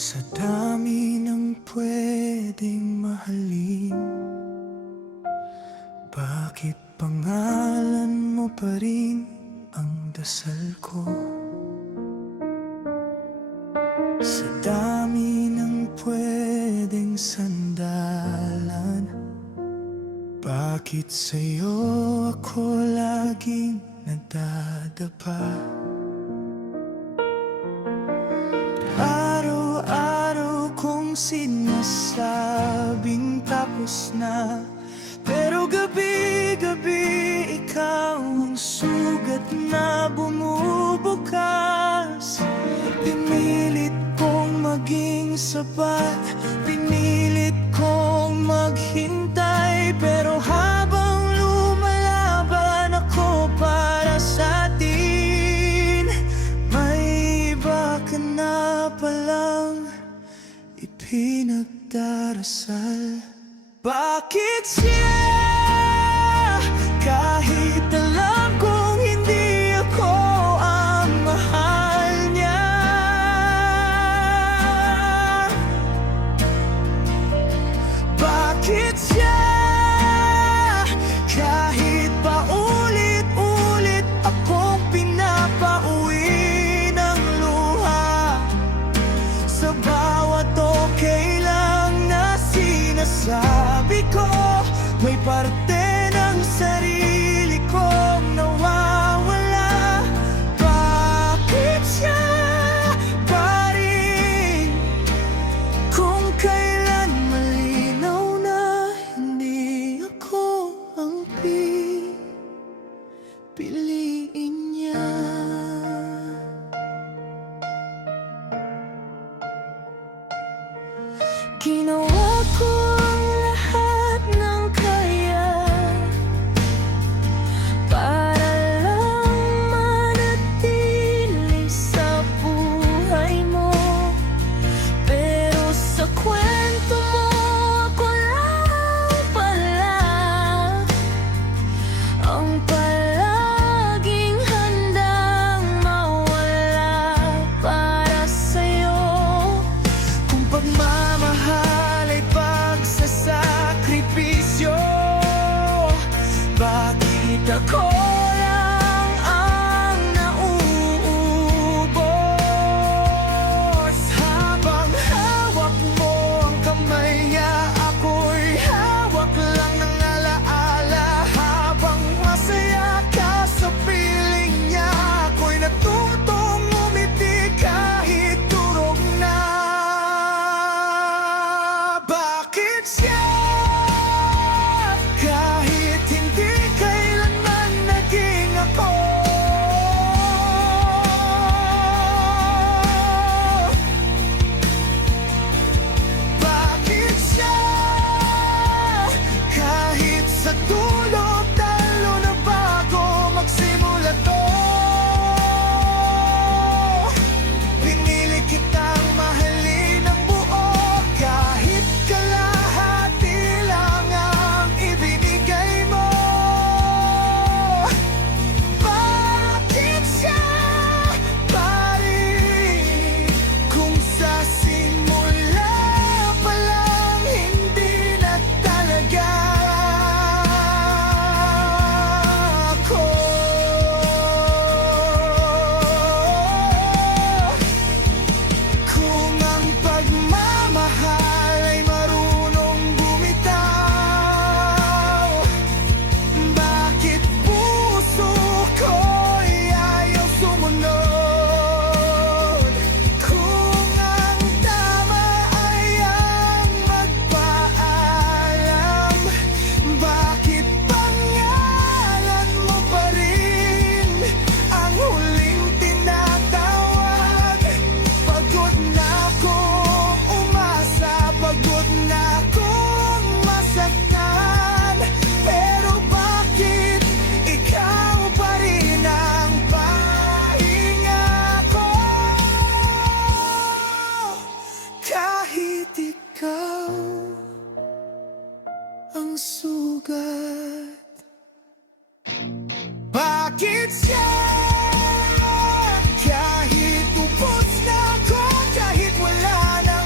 Sa dami ng pwedeng mahalin, bakit pangalan mo pa rin ang dasal ko? Sa dami ng pwedeng sandalan, bakit sa'yo ako laging nadadapa? Araw-araw kong sinasabing tapos na, pero gabi-gabi ikaw ang sugat na bumubukas. Pinilit kong maging sapat, pinilit kong maghintay, pero habang lumalaban ako para sa atin, may iba ka na palang ipinagdarasal. Bakit siya, kahit alam kong hindi ako ang mahal niya? Bakit siya, kahit paulit-ulit akong pinapauwi ng luha? Sa bawat okay lang na sinasabi ko, may parte ng sarili kong nawawala. Bakit siya pa rin, kung kailan malinaw na hindi ako ang pipiliin niya? Ginawa ko ang lahat ng kaya para lang manatili sa buhay mo, pero sa kwento mo ako lang pala ang palaging handang mawala para sa'yo. Kung pagmamahal ay pagsasakripisyo, bakit ako lang ang nauubos? Habang hawak mo ang kamay niya, ako'y hawak lang ng alaala. Habang masaya ka sa piling niya, ako'y natutong umiti kahit durog na. Bakit siya, kahit hindi kailanman naging ako? Bakit siya, kahit sa dulo talo na bago magsimula to? Pinili kitang mahalin ng buo, kahit kalahati lang ang ibinigay mo. Bakit siya pa rin, kung sa simula pa lang hindi na talaga ako? Kung ang pagmamahal ay marunong bumitaw, bakit puso ko'y ayaw sumunod? Kung ang tama ay ang magpaalam, bakit pangalan mo pa rin ang huling tinatawag? Pagod na akong umasa, pagod na akong masaktan, pero bakit ikaw pa rin ang pahinga ko? Kahit ikaw ang sugat. Bakit siya, kahit ubos na ako, kahit wala na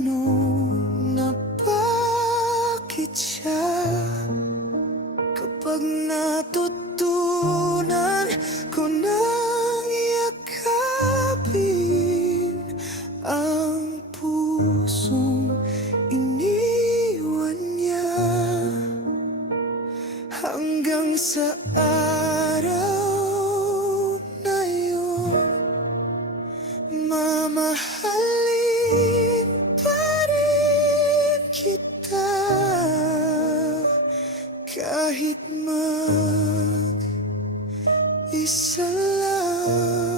tanong na bakit siya. Kapag natutunan ko nang yakapin ang pusong iniwan niya, hanggang sa araw na yun, mamahalin pa rin kita. Kahit mag-isa lang.